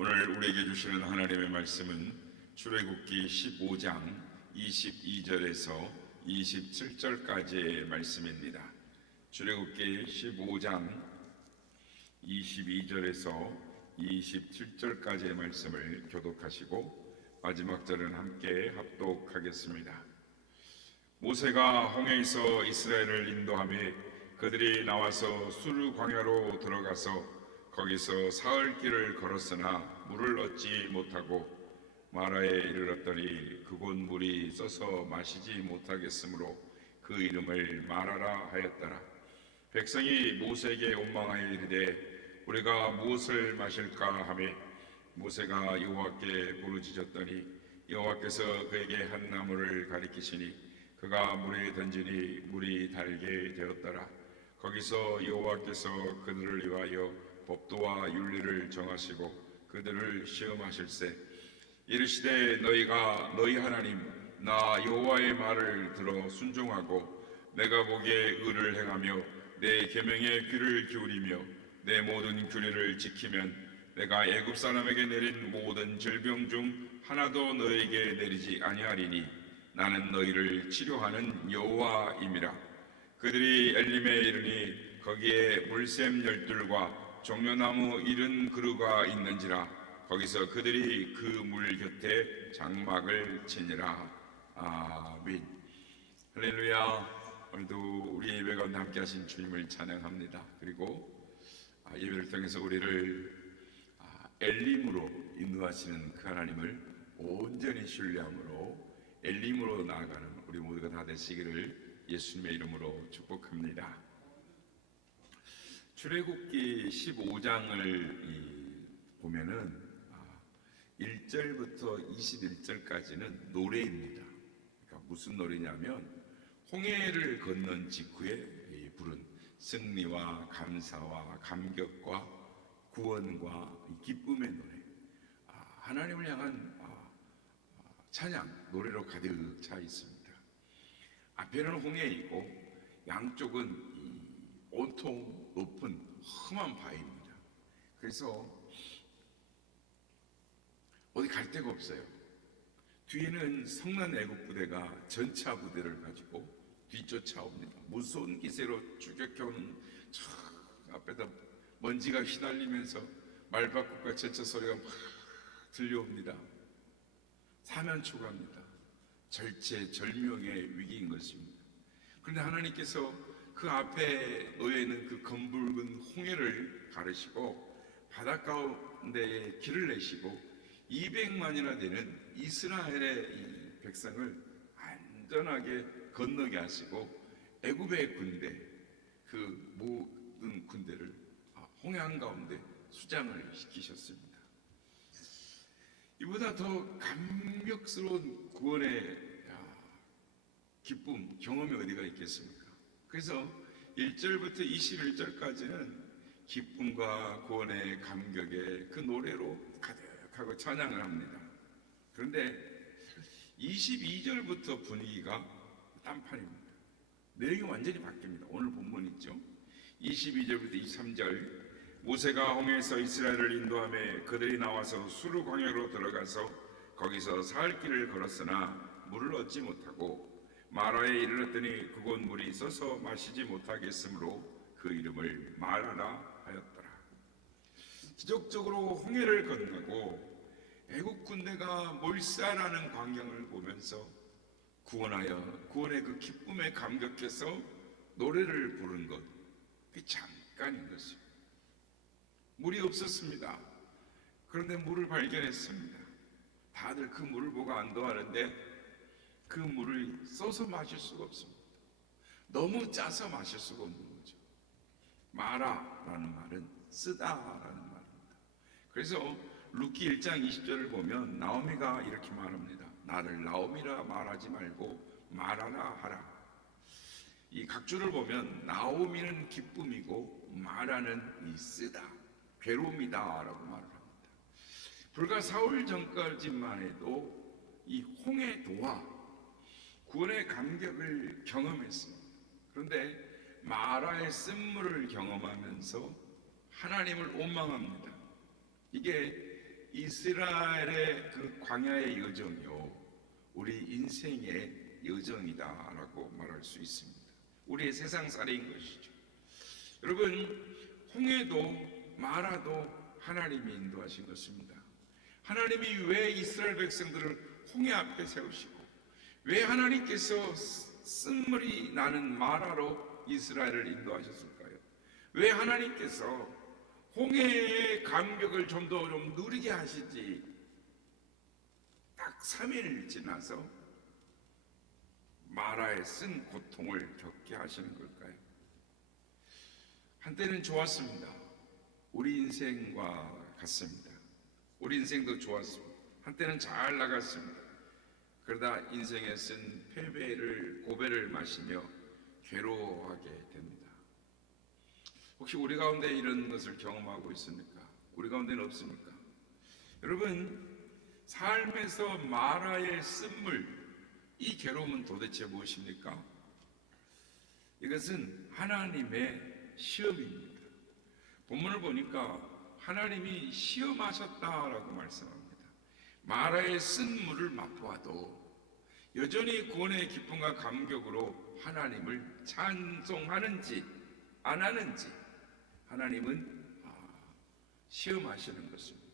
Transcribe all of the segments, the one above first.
오늘 우리에게 주시는 하나님의 말씀은 출애굽기 15장 22절에서 27절까지의 말씀입니다. 출애굽기 15장 22절에서 27절까지의 말씀을 교독하시고 마지막 절은 함께 합독하겠습니다. 모세가 홍해에서 이스라엘을 인도하며 그들이 나와서 수르 광야로 들어가서 거기서 사흘 길을 걸었으나 물을 얻지 못하고 마라에 이르렀더니 그곳 물이 써서 마시지 못하겠으므로 그 이름을 마라라 하였더라. 백성이 모세에게 원망하여 이르되 우리가 무엇을 마실까 하며 모세가 여호와께 부르짖었더니 여호와께서 그에게 한 나무를 가리키시니 그가 물에 던지니 물이 달게 되었더라. 거기서 여호와께서 그들을 위하여 법도와 윤리를 정하시고 그들을 시험하실세 이르시되 너희가 너희 하나님 나 여호와의 말을 들어 순종하고 내가 보기에 의를 행하며 내 계명에 귀를 기울이며 내 모든 규례를 지키면 내가 애굽 사람에게 내린 모든 질병 중 하나도 너희에게 내리지 아니하리니 나는 너희를 치료하는 여호와임이라. 그들이 엘림에 이르니 거기에 물샘 열둘과 종려나무 70그루가 있는지라. 거기서 그들이 그 물 곁에 장막을 치니라. 아멘. 할렐루야. 오늘도 우리 예배 가운데 함께 하신 주님을 찬양합니다. 그리고 예배를 통해서 우리를 엘림으로 인도하시는 그 하나님을 온전히 신뢰함으로 엘림으로 나아가는 우리 모두가 다 되시기를 예수님의 이름으로 축복합니다. 출애굽기 15장을 보면은 1절부터 21절까지는 노래입니다. 그러니까 무슨 노래냐면 홍해를 건넌 직후에 부른 승리와 감사와 감격과 구원과 기쁨의 노래, 하나님을 향한 찬양, 노래로 가득 차 있습니다. 앞에는 홍해이고 양쪽은 온통 높은 험한 바위입니다. 그래서 어디 갈 데가 없어요. 뒤에는 성난 애국 부대가 전차 부대를 가지고 뒤쫓아옵니다. 무서운 기세로 추격해오는 저 앞에다 먼지가 휘날리면서 말바꿈과 전차 소리가 막 들려옵니다. 사면초가입니다. 절체절명의 위기인 것입니다. 그런데 하나님께서 그 앞에 놓여있는 그 검붉은 홍해를 가르시고 바닷가운데에 길을 내시고 200만이나 되는 이스라엘의 이 백성을 안전하게 건너게 하시고 애굽의 군대, 그 모든 군대를 홍해 한가운데 수장을 시키셨습니다. 이보다 더 감격스러운 구원의 기쁨, 경험이 어디가 있겠습니까? 그래서 1절부터 21절까지는 기쁨과 구원의 감격의 그 노래로 가득하고 찬양을 합니다. 그런데 22절부터 분위기가 딴판입니다. 내용이 완전히 바뀝니다. 오늘 본문 있죠. 22절부터 23절 모세가 홍해에서 이스라엘을 인도하며 그들이 나와서 수르 광야로 들어가서 거기서 사흘 길을 걸었으나 물을 얻지 못하고 마라에 이르렀더니 그곳 물이 써서 마시지 못하겠으므로 그 이름을 마라라 하였더라. 기적적으로 홍해를 건너고 애국 군대가 몰살하는 광경을 보면서 구원의 그 기쁨에 감격해서 노래를 부른 것, 그게 잠깐인 것입니다. 물이 없었습니다. 그런데 물을 발견했습니다. 다들 그 물을 보고 안도하는데 그 물을 써서 마실 수가 없습니다. 너무 짜서 마실 수가 없는 거죠. 마라라는 말은 쓰다라는 말입니다. 그래서 룻기 1장 20절을 보면 나오미가 이렇게 말합니다. 나를 나오미라 말하지 말고 마라라 하라. 이 각주를 보면 나오미는 기쁨이고 마라는 이 쓰다, 괴로움이다라고 말을 합니다. 불과 4월 전까지만 해도 이 홍해도와 구원의 감격을 경험했습니다. 그런데 마라의 쓴물을 경험하면서 하나님을 원망합니다. 이게 이스라엘의 그 광야의 여정이요, 우리 인생의 여정이다라고 말할 수 있습니다. 우리의 세상살이인 것이죠. 여러분, 홍해도 마라도 하나님이 인도하신 것입니다. 하나님이 왜 이스라엘 백성들을 홍해 앞에 세우시고, 왜 하나님께서 쓴물이 나는 마라로 이스라엘을 인도하셨을까요? 왜 하나님께서 홍해의 감격을 좀 더 누리게 하시지 딱 3일 지나서 마라에 쓴 고통을 겪게 하시는 걸까요? 한때는 좋았습니다. 우리 인생과 같습니다. 우리 인생도 좋았습니다. 한때는 잘 나갔습니다. 그러다 인생에 쓴 패배를 고배를 마시며 괴로워하게 됩니다. 혹시 우리 가운데 이런 것을 경험하고 있습니까? 우리 가운데는 없습니까? 여러분, 삶에서 마라의 쓴물, 이 괴로움은 도대체 무엇입니까? 이것은 하나님의 시험입니다. 본문을 보니까 하나님이 시험하셨다라고 말씀합니다. 마라의 쓴물을 맛보아도 여전히 구원의 기쁨과 감격으로 하나님을 찬송하는지 안 하는지 하나님은 시험하시는 것입니다.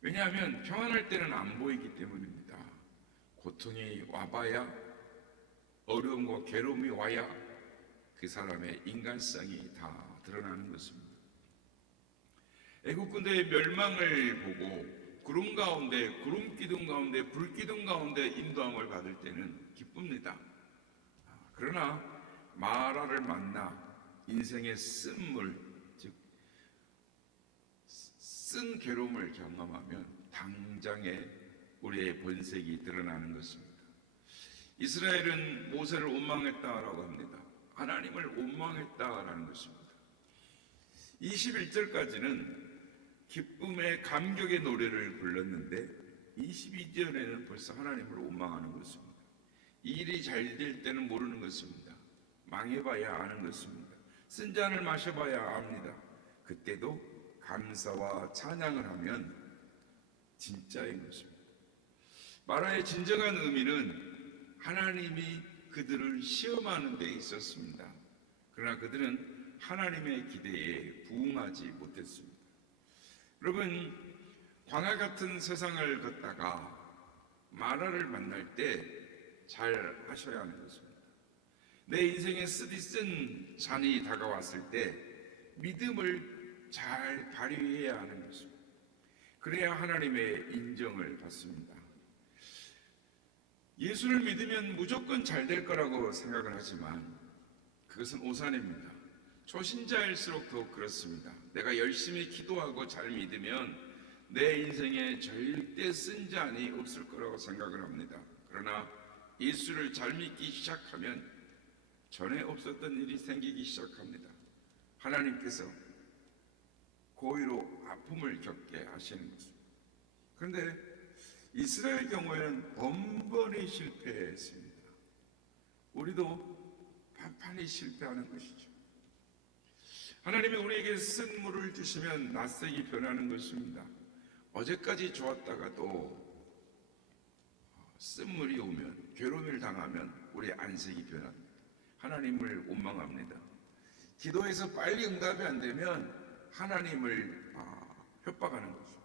왜냐하면 평안할 때는 안 보이기 때문입니다. 고통이 와봐야, 어려움과 괴로움이 와야 그 사람의 인간성이 다 드러나는 것입니다. 애국 군대의 멸망을 보고 구름 가운데, 구름 기둥 가운데, 불 기둥 가운데 인도함을 받을 때는 기쁩니다. 그러나 마라를 만나 인생의 쓴물, 즉 쓴 괴로움을 경험하면 당장에 우리의 본색이 드러나는 것입니다. 이스라엘은 모세를 원망했다라고 합니다. 하나님을 원망했다라는 것입니다. 21절까지는 기쁨의 감격의 노래를 불렀는데 22절에는 벌써 하나님을 원망하는 것입니다. 이 일이 잘 될 때는 모르는 것입니다. 망해봐야 아는 것입니다. 쓴 잔을 마셔봐야 압니다. 그때도 감사와 찬양을 하면 진짜인 것입니다. 마라의 진정한 의미는 하나님이 그들을 시험하는 데 있었습니다. 그러나 그들은 하나님의 기대에 부응하지 못했습니다. 여러분, 광야 같은 세상을 걷다가 마라를 만날 때 잘 하셔야 하는 것입니다. 내 인생에 쓰디쓴 잔이 다가왔을 때 믿음을 잘 발휘해야 하는 것입니다. 그래야 하나님의 인정을 받습니다. 예수를 믿으면 무조건 잘 될 거라고 생각을 하지만 그것은 오산입니다. 초신자일수록 더욱 그렇습니다. 내가 열심히 기도하고 잘 믿으면 내 인생에 절대 쓴 잔이 없을 거라고 생각을 합니다. 그러나 예수를 잘 믿기 시작하면 전에 없었던 일이 생기기 시작합니다. 하나님께서 고의로 아픔을 겪게 하시는 것입니다. 그런데 이스라엘 경우에는 번번이 실패했습니다. 우리도 판판히 실패하는 것이죠. 하나님이 우리에게 쓴물을 주시면 낯색이 변하는 것입니다. 어제까지 좋았다가도 쓴물이 오면, 괴로움을 당하면 우리의 안색이 변합니다. 하나님을 원망합니다. 기도해서 빨리 응답이 안 되면 하나님을 협박하는 거죠.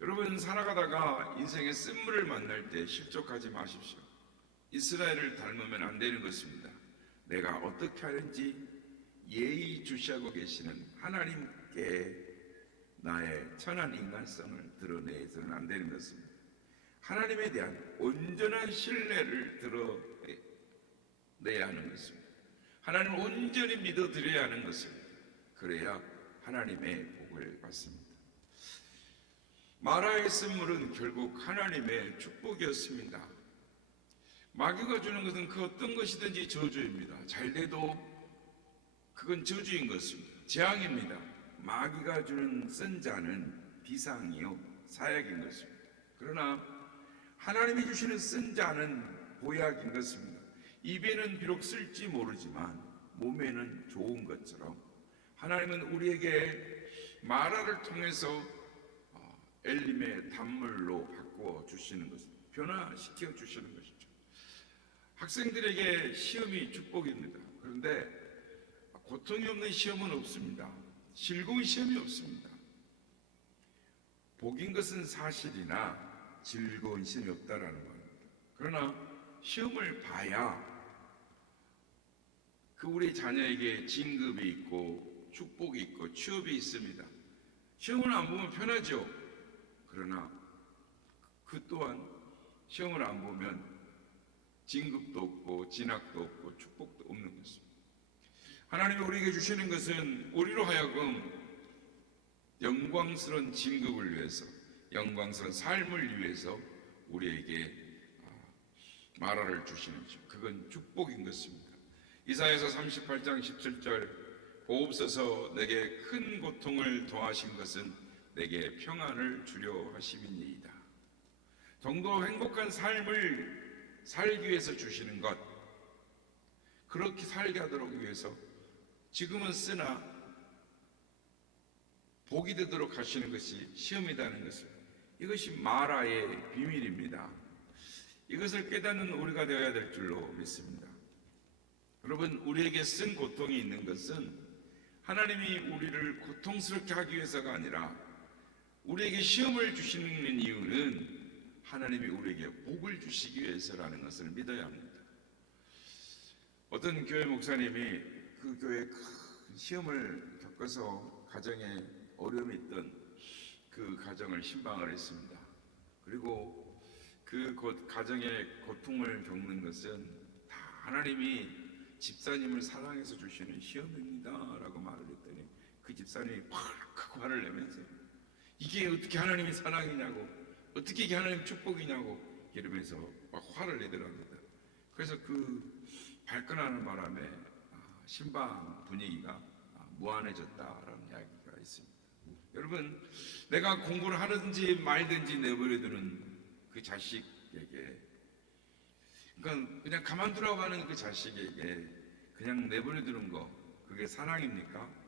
여러분, 살아가다가 인생의 쓴물을 만날 때 실족하지 마십시오. 이스라엘을 닮으면 안 되는 것입니다. 내가 어떻게 하는지 예의주시하고 계시는 하나님께 나의 천한 인간성을 드러내서는 안 되는 것입니다. 하나님에 대한 온전한 신뢰를 드러내야 하는 것입니다. 하나님을 온전히 믿어드려야 하는 것입니다. 그래야 하나님의 복을 받습니다. 마라의 쓴물은 결국 하나님의 축복이었습니다. 마귀가 주는 것은 그 어떤 것이든지 저주입니다. 잘 돼도 그건 저주인 것입니다. 재앙입니다. 마귀가 주는 쓴 잔은 비상이요 사약인 것입니다. 그러나 하나님이 주시는 쓴 잔은 보약인 것입니다. 입에는 비록 쓸지 모르지만 몸에는 좋은 것처럼 하나님은 우리에게 마라를 통해서 엘림의 단물로 바꾸어 주시는 것을 변화시켜 주시는 것이죠. 학생들에게 시험이 축복입니다. 그런데 고통이 없는 시험은 없습니다. 즐거운 시험이 없습니다. 복인 것은 사실이나 즐거운 시험이 없다라는 겁니다. 그러나 시험을 봐야 그 우리 자녀에게 진급이 있고 축복이 있고 취업이 있습니다. 시험을 안 보면 편하죠. 그러나 그 또한 시험을 안 보면 진급도 없고 진학도 없고 축복도 없는 것입니다. 하나님이 우리에게 주시는 것은 우리로 하여금 영광스러운 진급을 위해서, 영광스러운 삶을 위해서 우리에게 마라를 주시는 것, 그건 축복인 것입니다. 이사야서 38장 17절, 보옵소서 내게 큰 고통을 더하신 것은 내게 평안을 주려 하심이니이다. 정도 행복한 삶을 살기 위해서 주시는 것, 그렇게 살게 하도록 위해서 지금은 쓰나 복이 되도록 하시는 것이 시험이라는 것을, 이것이 마라의 비밀입니다. 이것을 깨닫는 우리가 되어야 될 줄로 믿습니다. 여러분, 우리에게 쓴 고통이 있는 것은 하나님이 우리를 고통스럽게 하기 위해서가 아니라 우리에게 시험을 주시는 이유는 하나님이 우리에게 복을 주시기 위해서라는 것을 믿어야 합니다. 어떤 교회 목사님이 그 교회에 큰 시험을 겪어서 가정에 어려움이 있던 그 가정을 신방을 했습니다. 그리고 그 가정의 고통을 겪는 것은 다 하나님이 집사님을 사랑해서 주시는 시험입니다 라고 말을 했더니 그 집사님이 팍 하고 화를 내면서 이게 어떻게 하나님의 사랑이냐고, 어떻게 이게 하나님의 축복이냐고 이러면서 막 화를 내더랍니다. 그래서 그 발끈하는 바람에 신방 분위기가 무한해졌다라는 이야기가 있습니다. 여러분, 내가 공부를 하든지 말든지 내버려두는 그 자식에게, 그러니까 그냥 가만두라고 하는 그 자식에게 그냥 내버려두는 거, 그게 사랑입니까?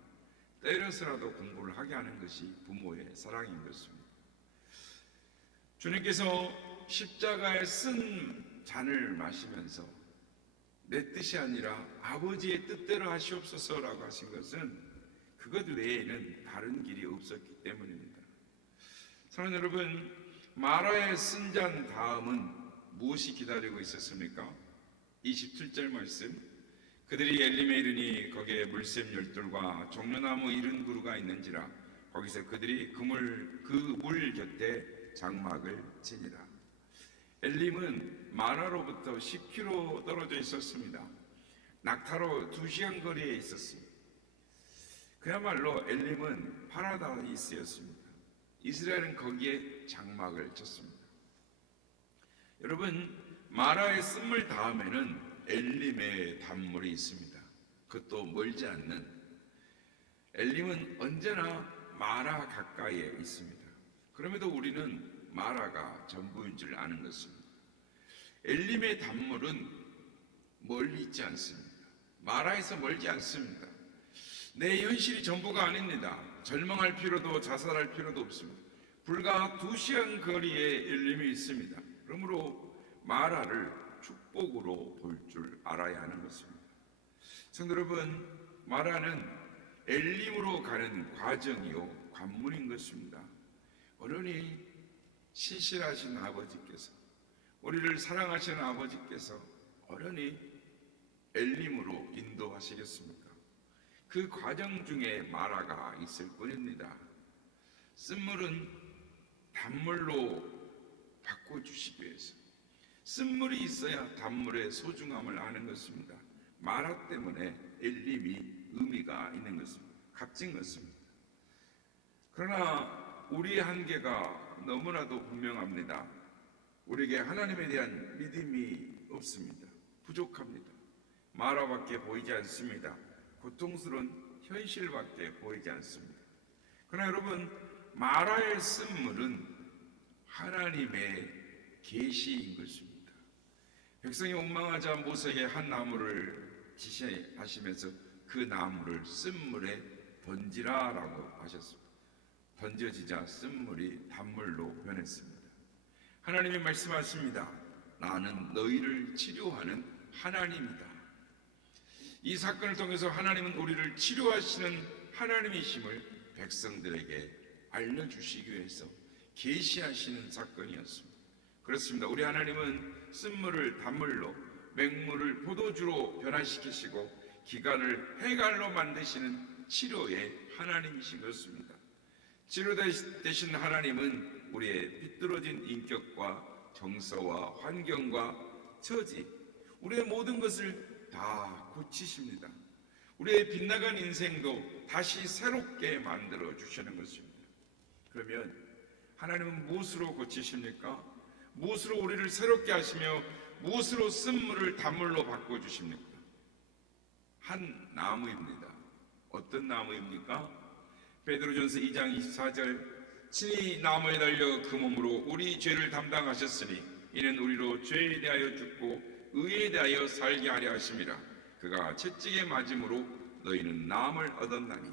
때려서라도 공부를 하게 하는 것이 부모의 사랑인 것입니다. 주님께서 십자가에 쓴 잔을 마시면서 내 뜻이 아니라 아버지의 뜻대로 하시옵소서라고 하신 것은 그것 외에는 다른 길이 없었기 때문입니다. 사랑하는 여러분, 마라의 쓴 잔 다음은 무엇이 기다리고 있었습니까? 27절 말씀, 그들이 엘림에 이르니 거기에 물샘 열둘과 종려나무 70그루가 있는지라 거기서 그들이 그 물 곁에 장막을 치니라. 엘림은 마라로부터 10km 떨어져 있었습니다. 낙타로 2시간 거리에 있었습니다. 그야말로 엘림은 파라다이스였습니다. 이스라엘은 거기에 장막을 쳤습니다. 여러분, 마라의 쓴물 다음에는 엘림의 단물이 있습니다. 그것도 멀지 않는, 엘림은 언제나 마라 가까이에 있습니다. 그럼에도 우리는 마라가 전부인 줄 아는 것입니다. 엘림의 단물은 멀리 있지 않습니다. 마라에서 멀지 않습니다. 내 현실이 전부가 아닙니다. 절망할 필요도 자살할 필요도 없습니다. 불과 2시간 거리에 엘림이 있습니다. 그러므로 마라를 축복으로 볼 줄 알아야 하는 것입니다. 성도 여러분, 마라는 엘림으로 가는 과정이요 관문인 것입니다. 어른이 신실하신 아버지께서, 우리를 사랑하시는 아버지께서 어른이 엘림으로 인도하시겠습니까? 그 과정 중에 마라가 있을 뿐입니다. 쓴물은 단물로 바꿔주시기 위해서, 쓴물이 있어야 단물의 소중함을 아는 것입니다. 마라 때문에 엘림이 의미가 있는 것입니다. 값진 것입니다. 그러나 우리의 한계가 너무나도 분명합니다. 우리에게 하나님에 대한 믿음이 없습니다. 부족합니다. 마라밖에 보이지 않습니다. 고통스러운 현실밖에 보이지 않습니다. 그러나 여러분, 마라의 쓴물은 하나님의 계시인 것입니다. 백성이 원망하자 모세에게 한 나무를 지시하시면서 그 나무를 쓴물에 던지라라고 하셨습니다. 던져지자 쓴물이 단물로 변했습니다. 하나님이 말씀하십니다. 나는 너희를 치료하는 하나님이다. 이 사건을 통해서 하나님은 우리를 치료하시는 하나님이심을 백성들에게 알려주시기 위해서 계시하시는 사건이었습니다. 그렇습니다. 우리 하나님은 쓴물을 단물로, 맹물을 포도주로 변화시키시고 기간을 해갈로 만드시는 치료의 하나님이신 것입니다. 치료 되신 하나님은 우리의 비뚤어진 인격과 정서와 환경과 처지, 우리의 모든 것을 다 고치십니다. 우리의 빗나간 인생도 다시 새롭게 만들어 주시는 것입니다. 그러면 하나님은 무엇으로 고치십니까? 무엇으로 우리를 새롭게 하시며 무엇으로 쓴물을 단물로 바꿔주십니까? 한 나무입니다. 어떤 나무입니까? 베드로전서 2장 24절 친히 나무에 달려 그 몸으로 우리 죄를 담당하셨으니 이는 우리로 죄에 대하여 죽고 의에 대하여 살게 하려 하심이라. 그가 채찍에 맞음으로 너희는 나음을 얻었나니.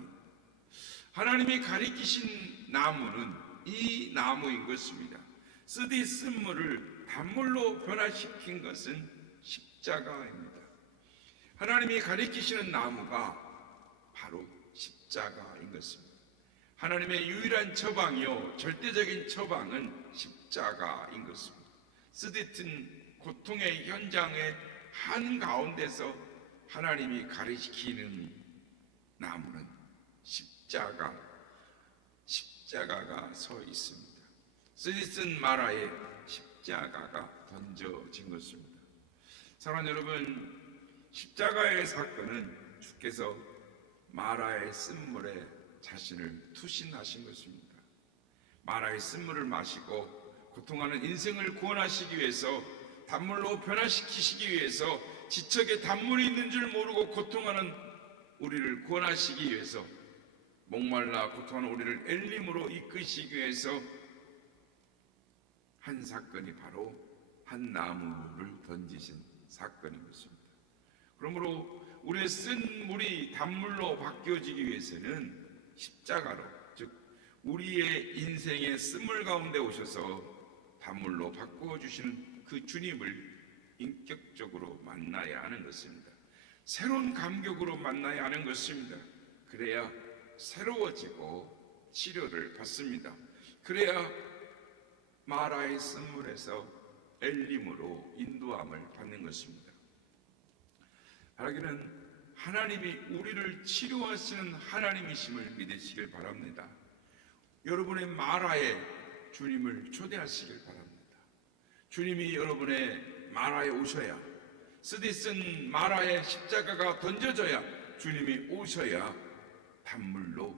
하나님이 가리키신 나무는 이 나무인 것입니다. 쓰디 쓴물을 단물로 변화시킨 것은 십자가입니다. 하나님이 가리키시는 나무가 바로 십자가인 것입니다. 하나님의 유일한 처방이요 절대적인 처방은 십자가인 것입니다. 쓰디쓴 고통의 현장의 한가운데서 하나님이 가리키는 나무는 십자가가 서 있습니다. 쓰디쓴 마라에 십자가가 던져진 것입니다. 사랑하는 여러분, 십자가의 사건은 주께서 마라의 쓴물에 자신을 투신하신 것입니다. 마라의 쓴물을 마시고 고통하는 인생을 구원하시기 위해서, 단물로 변화시키시기 위해서, 지척에 단물이 있는 줄 모르고 고통하는 우리를 구원하시기 위해서, 목말라 고통하는 우리를 엘림으로 이끄시기 위해서 한 사건이 바로 한 나무를 던지신 사건인 것입니다. 그러므로 우리의 쓴 물이 단물로 바뀌어지기 위해서는 십자가로, 즉 우리의 인생의 쓴물 가운데 오셔서 단물로 바꾸어 주시는 그 주님을 인격적으로 만나야 하는 것입니다. 새로운 감격으로 만나야 하는 것입니다. 그래야 새로워지고 치료를 받습니다. 그래야 마라의 쓴물에서 엘림으로 인도함을 받는 것입니다. 바라기는 하나님이 우리를 치료하시는 하나님이심을 믿으시길 바랍니다. 여러분의 마라에 주님을 초대하시길 바랍니다. 주님이 여러분의 마라에 오셔야, 쓰디쓴 마라에 십자가가 던져져야 주님이 오셔야 단물로,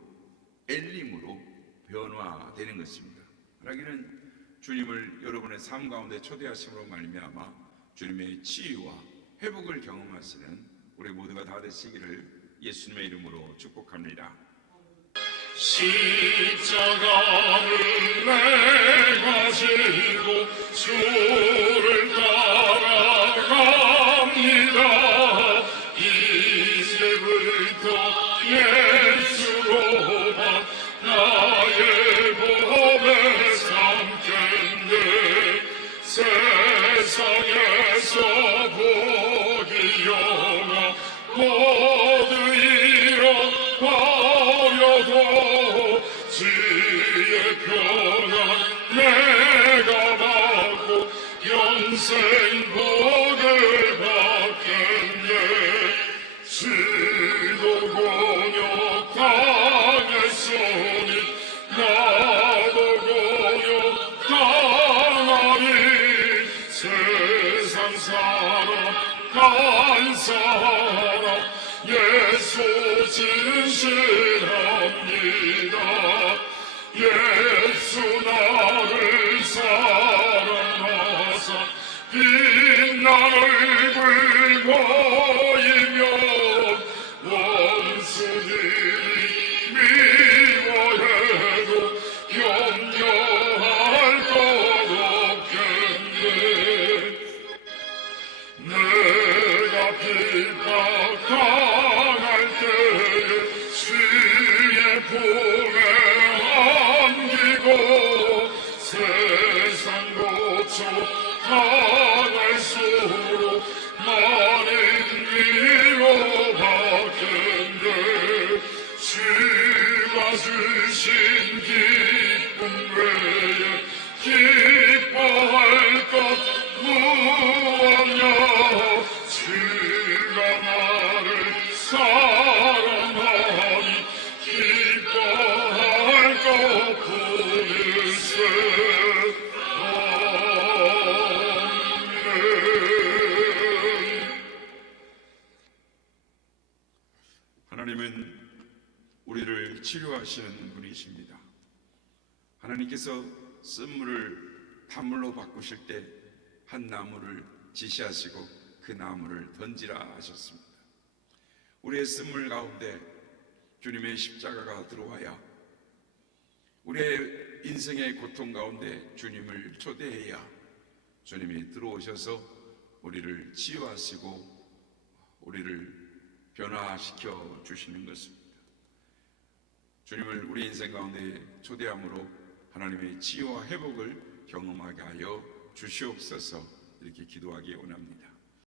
엘림으로 변화되는 것입니다. 바라기는 주님을 여러분의 삶 가운데 초대하심으로 말미암아 주님의 치유와 회복을 경험하시는 우리 모두가 다 되시기를 예수님의 이름으로 축복합니다. 십자가를 내가 지고 주를 따라갑니다. 이제부터 예수로 나의 법에 삼겠네. 세상에서 복이 영화 모두 잃어버려도 주의 평안 내가 받고 영생 복을 받겠네. 수도 공역 당했으니 나도 공역 당하리. 세상 사람 간사하라. 예수 진실합니다. 예수 나를 사랑하사 빛난 얼굴 보이면 원수들이 미워해도 염려할 것 없겠네. 내가 핍박당할 때에 주의 품에 멈춰 나갈수록 많은 위로받던데 주가 주신 기쁨 외에 기뻐할 것 무엇냐 주가 나를 사랑하니 기뻐할 것 뿐일세 하나님은 우리를 치료하시는 분이십니다. 하나님께서 쓴물을 단물로 바꾸실 때 한 나무를 지시하시고 그 나무를 던지라 하셨습니다. 우리의 쓴물 가운데 주님의 십자가가 들어와야 우리의 인생의 고통 가운데 주님을 초대해야 주님이 들어오셔서 우리를 치유하시고 우리를 변화시켜 주시는 것입니다. 주님을 우리 인생 가운데 초대함으로 하나님의 치유와 회복을 경험하게 하여 주시옵소서. 이렇게 기도하기 원합니다.